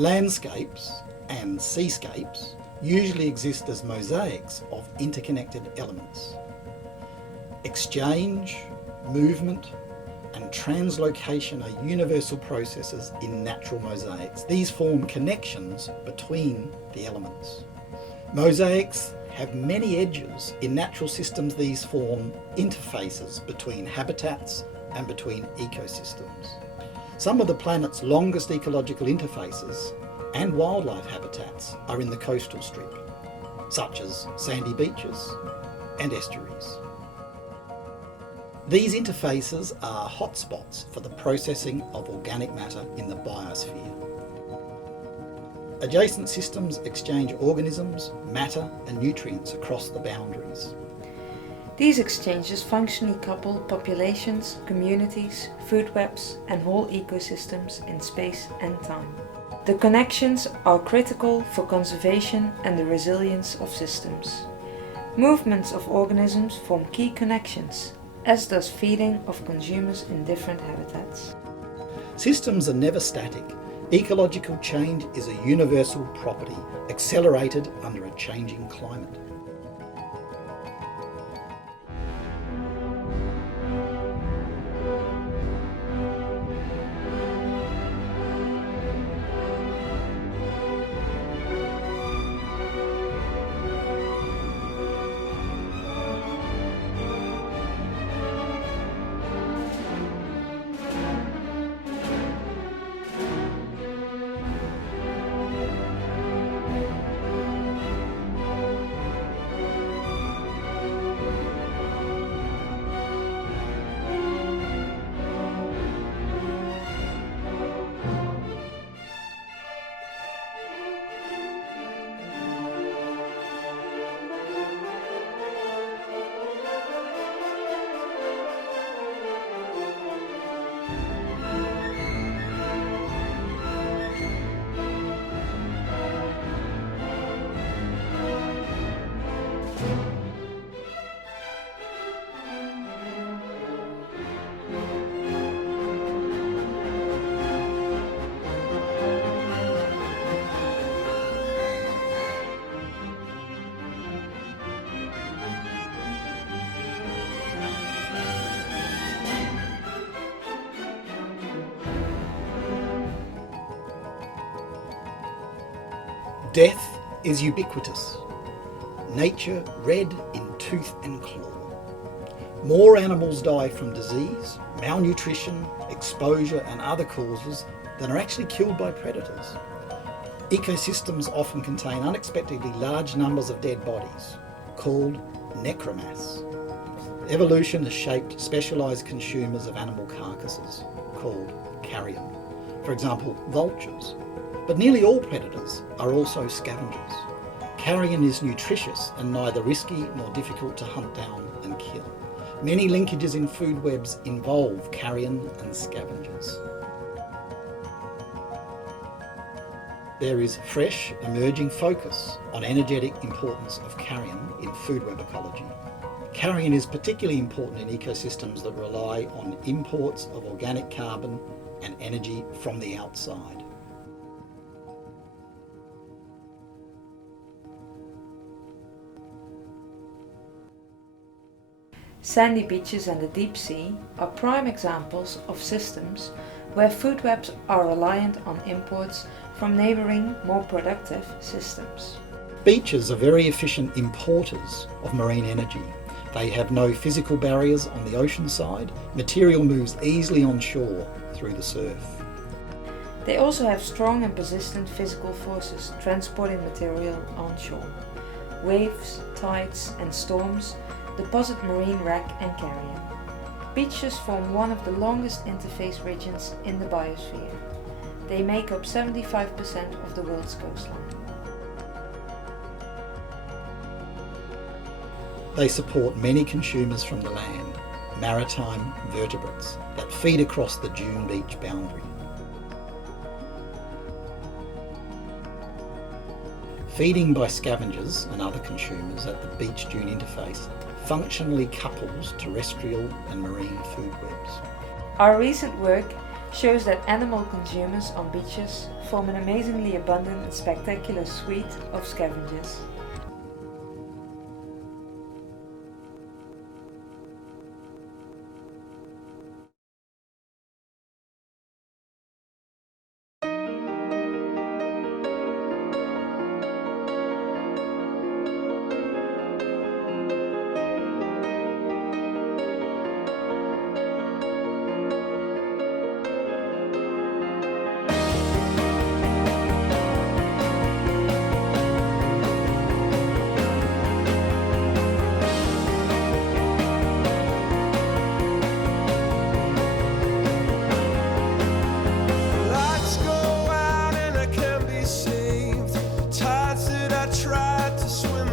Landscapes and seascapes usually exist as mosaics of interconnected elements. Exchange, movement, and translocation are universal processes in natural mosaics. These form connections between the elements. Mosaics have many edges. In natural systems, these form interfaces between habitats and between ecosystems. Some of the planet's longest ecological interfaces and wildlife habitats are in the coastal strip, such as sandy beaches and estuaries. These interfaces are hotspots for the processing of organic matter in the biosphere. Adjacent systems exchange organisms, matter and nutrients across the boundaries. These exchanges functionally couple populations, communities, food webs and whole ecosystems in space and time. The connections are critical for conservation and the resilience of systems. Movements of organisms form key connections, as does feeding of consumers in different habitats. Systems are never static. Ecological change is a universal property, accelerated under a changing climate. Death is ubiquitous. Nature red in tooth and claw. More animals die from disease, malnutrition, exposure and other causes than are actually killed by predators. Ecosystems often contain unexpectedly large numbers of dead bodies, called necromass. Evolution has shaped specialised consumers of animal carcasses, called carrion. For example, vultures. But nearly all predators are also scavengers. Carrion is nutritious and neither risky nor difficult to hunt down and kill. Many linkages in food webs involve carrion and scavengers. There is fresh, emerging focus on energetic importance of carrion in food web ecology. Carrion is particularly important in ecosystems that rely on imports of organic carbon and energy from the outside. Sandy beaches and the deep sea are prime examples of systems where food webs are reliant on imports from neighbouring, more productive systems. Beaches are very efficient importers of marine energy. They have no physical barriers on the ocean side. Material moves easily on shore through the surf. They also have strong and persistent physical forces transporting material on shore. Waves, tides and storms deposit marine wreck and carrion. Beaches form one of the longest interface regions in the biosphere. They make up 75% of the world's coastline. They support many consumers from the land, maritime vertebrates that feed across the dune beach boundary. Feeding by scavengers and other consumers at the beach dune interface functionally couples terrestrial and marine food webs. Our recent work shows that animal consumers on beaches form an amazingly abundant and spectacular suite of scavengers. Lights go out and I can't be saved. Tides that I tried to swim